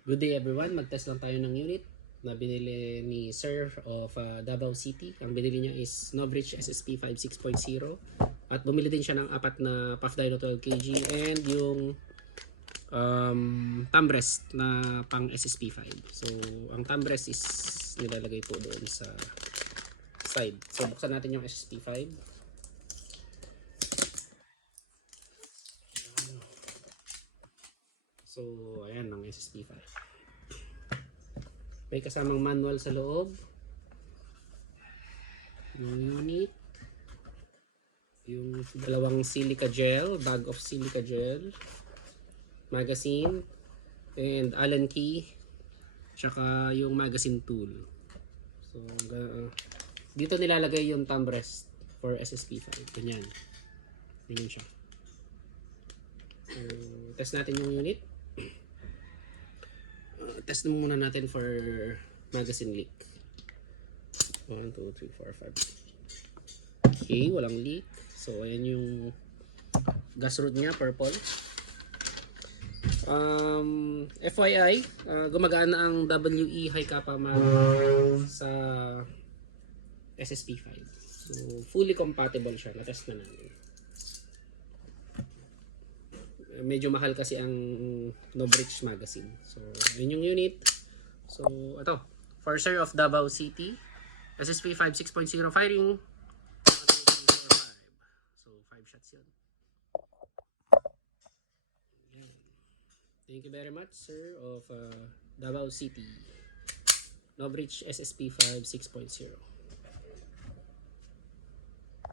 Good day everyone, mag-test lang tayo ng unit na binili ni Sir of Davao City. Ang binili niya is Novridge SSP 5 6.0 at bumili din siya ng apat na Puff Dino 12kg and yung thumb rest na pang SSP 5. So ang thumb rest is nilalagay po doon sa side. So buksan natin yung SSP 5. So ayan ang SSP 5. May kasamang manual sa loob, yung unit, yung dalawang silica gel, bag of silica gel, magazine, and Allen key, tsaka yung magazine tool. So dito nilalagay yung thumb rest for SSP5. Ganyan. Ganyan siya. So, test natin yung unit. Test muna natin for magazine leak. 1, 2, 3, 4, 5. Okay, walang leak. So ayan yung gas rod niya, purple. FYI, gumagaan na ang WE high kappa mag sa SSP5. So fully compatible siya. Na-test na namin. Medyo mahal kasi ang Novridge magazine. So, yun yung unit. So, ito. Forcer of Davao City. SSP 5 6.0 firing. 1, 2, 3, 4, 5. So, 5 shots yun. Thank you very much, sir, of Davao City. Novridge SSP 5 6.0.